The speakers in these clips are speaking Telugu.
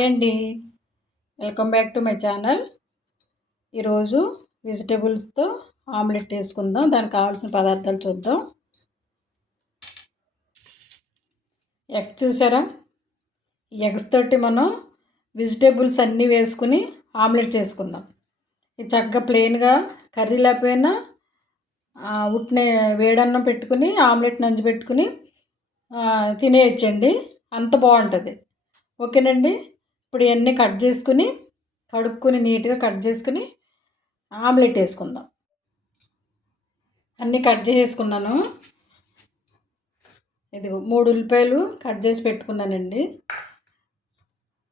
హాయ్ అండి. Welcome back to my channel. ఈరోజు వెజిటేబుల్స్తో ఆమ్లెట్ వేసుకుందాం. దానికి కావాల్సిన పదార్థాలు చూద్దాం. ఎగ్ చూసారా? ఎగ్స్ తోటి మనం వెజిటేబుల్స్ అన్నీ వేసుకుని ఆమ్లెట్ చేసుకుందాం. ఇది చక్కగా ప్లెయిన్గా కర్రీ లేకపోయినా ఉట్నే వేడన్నం పెట్టుకుని ఆమ్లెట్ నంజు పెట్టుకుని తినేయచ్చండి. అంత బాగుంటుంది. ఓకేనండి. ఇప్పుడు ఇవన్నీ కట్ చేసుకుని కడుక్కొని నీట్గా కట్ చేసుకుని ఆమ్లెట్ వేసుకుందాం. అన్నీ కట్ చేసుకున్నాను. ఇదిగో 3 ఉల్లిపాయలు కట్ చేసి పెట్టుకున్నానండి.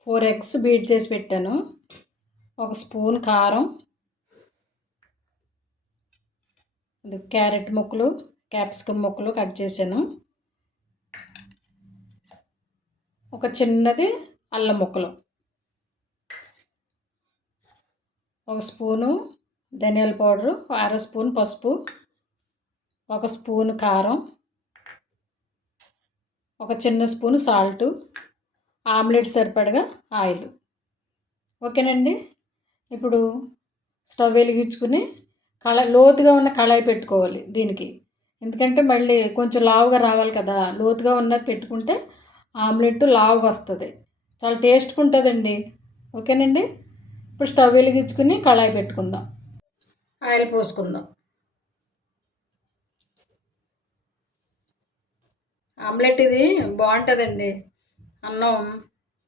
4 ఎగ్స్ బీట్ చేసి పెట్టాను. 1 స్పూన్ కారం, ఇది క్యారెట్ ముక్కలు, క్యాప్సికమ్ ముక్కలు కట్ చేశాను. ఒక చిన్నది అల్లం ముక్కలు, 1 స్పూను ధనియాల పౌడరు, 1/2 స్పూన్ పసుపు, 1 స్పూన్ కారం, 1 చిన్న స్పూన్ సాల్టు, ఆమ్లెట్ సరిపడగా ఆయిల్. ఓకేనండి. ఇప్పుడు స్టవ్ వెలిగించుకుని లోతుగా ఉన్న కళాయి పెట్టుకోవాలి దీనికి. ఎందుకంటే మళ్ళీ కొంచెం లావుగా రావాలి కదా. లోతుగా ఉన్నది పెట్టుకుంటే ఆమ్లెట్ లావుగా వస్తుంది. చాలా టేస్ట్గా ఉంటుందండి. ఓకేనండి. ఇప్పుడు స్టవ్ వెలిగించుకుని కళాయి పెట్టుకుందాం. ఆయిల్ పోసుకుందాం. ఆమ్లెట్ ఇది బాగుంటుందండి. అన్నం,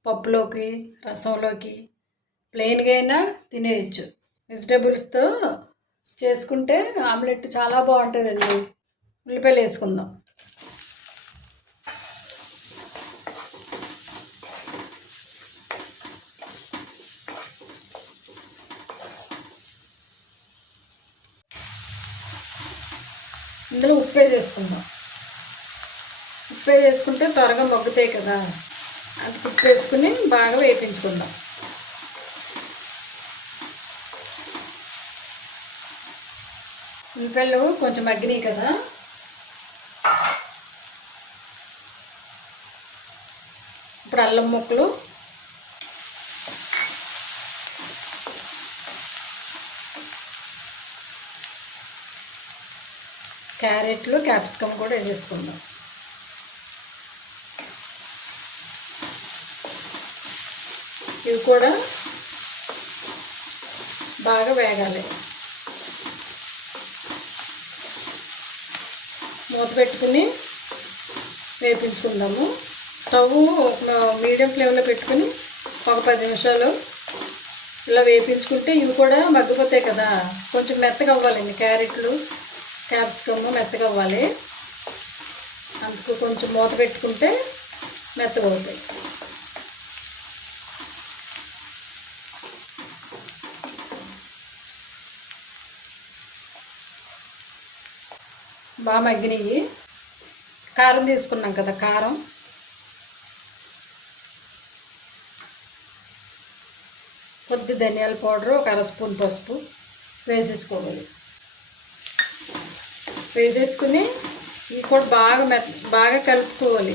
పప్పులోకి, రసంలోకి, ప్లెయిన్గా అయినా తినేయచ్చు. వెజిటేబుల్స్తో చేసుకుంటే ఆమ్లెట్ చాలా బాగుంటుందండి. ఉల్లిపాయలు వేసుకుందాం. ఇందులో ఉప్పు వేసుకుందాం. ఉప్పు వేసుకుంటే త్వరగా మగ్గుతాయి కదా. అది ఉప్పు వేసుకుని బాగా వేయించుకుందాం. ఉల్లిపాయలు కొంచెం మగ్గినాయి కదా. ఇప్పుడు అల్లం ముక్కలు, క్యారెట్లు, క్యాప్సికమ్ కూడా వేసేసుకుందాం. ఇవి కూడా బాగా వేగాలి. మూత పెట్టుకుని వేపించుకుందాము. స్టవ్ మీడియం ఫ్లేమ్లో పెట్టుకుని ఒక 10 నిమిషాలు ఇలా వేపించుకుంటే ఇవి కూడా మగ్గిపోతాయి కదా. కొంచెం మెత్తగా అవ్వాలండి. క్యారెట్లు, క్యాప్సికమ్ మెత్తగా అవ్వాలి. అందుకు కొంచెం మూత పెట్టుకుంటే మెత్తగా అవుతాయి. బాగా మగ్గినవి. కారం తీసుకున్నాం కదా. కారం, కొద్ది ధనియాల పౌడరు, 1/2 స్పూన్ పసుపు వేసేసుకోవాలి. వేసేసుకుని ఇవి కూడా బాగా కలుపుకోవాలి.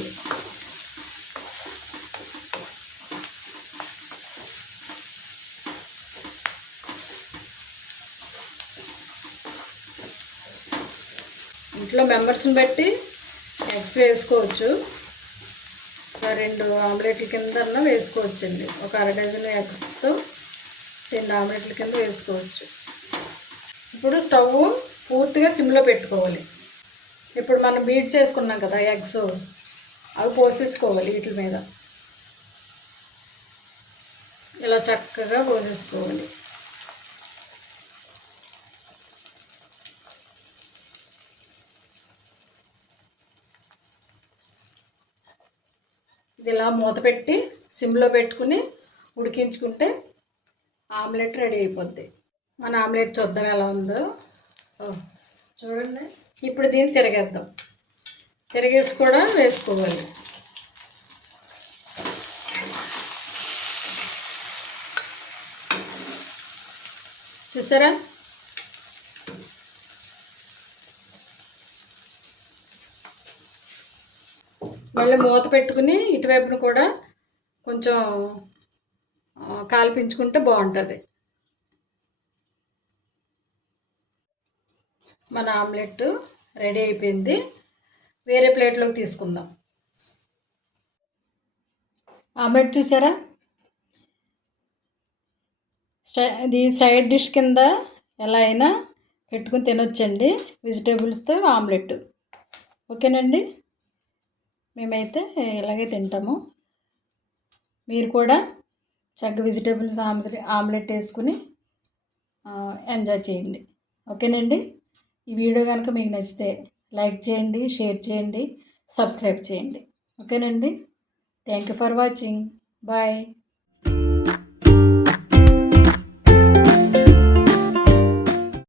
ఇంట్లో మెంబర్స్ని బట్టి ఎగ్స్ వేసుకోవచ్చు. ఒక 2 ఆమ్లెట్ల కింద వేసుకోవచ్చండి. ఒక 1/2 డజన్ ఎగ్స్తో 2 ఆమ్లెట్ల కింద వేసుకోవచ్చు. ఇప్పుడు స్టవ్ పూర్తిగా సిమ్లో పెట్టుకోవాలి. ఇప్పుడు మనం బీట్ చేసుకున్నాం కదా ఎగ్స్, అవి పోసేసుకోవాలి. వీటి మీద ఇలా చక్కగా పోసేసుకోవాలి. ఇది ఇలా మూత పెట్టి సిమ్లో పెట్టుకుని ఉడికించుకుంటే ఆమ్లెట్ రెడీ అయిపోద్ది. మన ఆమ్లెట్ చూద్దాం ఎలా ఉందో. చూడండి. ఇప్పుడు దీన్ని తిరగేద్దాం. తిరగేసి కూడా వేసుకోవాలి. చూసారా? మళ్ళీ మూత పెట్టుకుని ఇటువైపును కూడా కొంచెం కాల్పించుకుంటే బాగుంటుంది. మన ఆమ్లెట్ రెడీ అయిపోయింది. వేరే ప్లేట్లోకి తీసుకుందాం. ఆమ్లెట్ చూసారా, ఇది సైడ్ డిష్ కింద ఎలా అయినా పెట్టుకుని తినొచ్చండి, వెజిటేబుల్స్తో ఆమ్లెట్. ఓకేనండి, మేమైతే ఇలాగే తింటాము. మీరు కూడా చక్కగా వెజిటేబుల్స్ ఆమ్లెట్ వేసుకుని ఎంజాయ్ చేయండి. ఓకేనండి, ఈ వీడియో కనుక మీకు నచ్చితే లైక్ చేయండి, షేర్ చేయండి, సబ్స్క్రైబ్ చేయండి. ఓకేనండి, thank you for watching. Bye.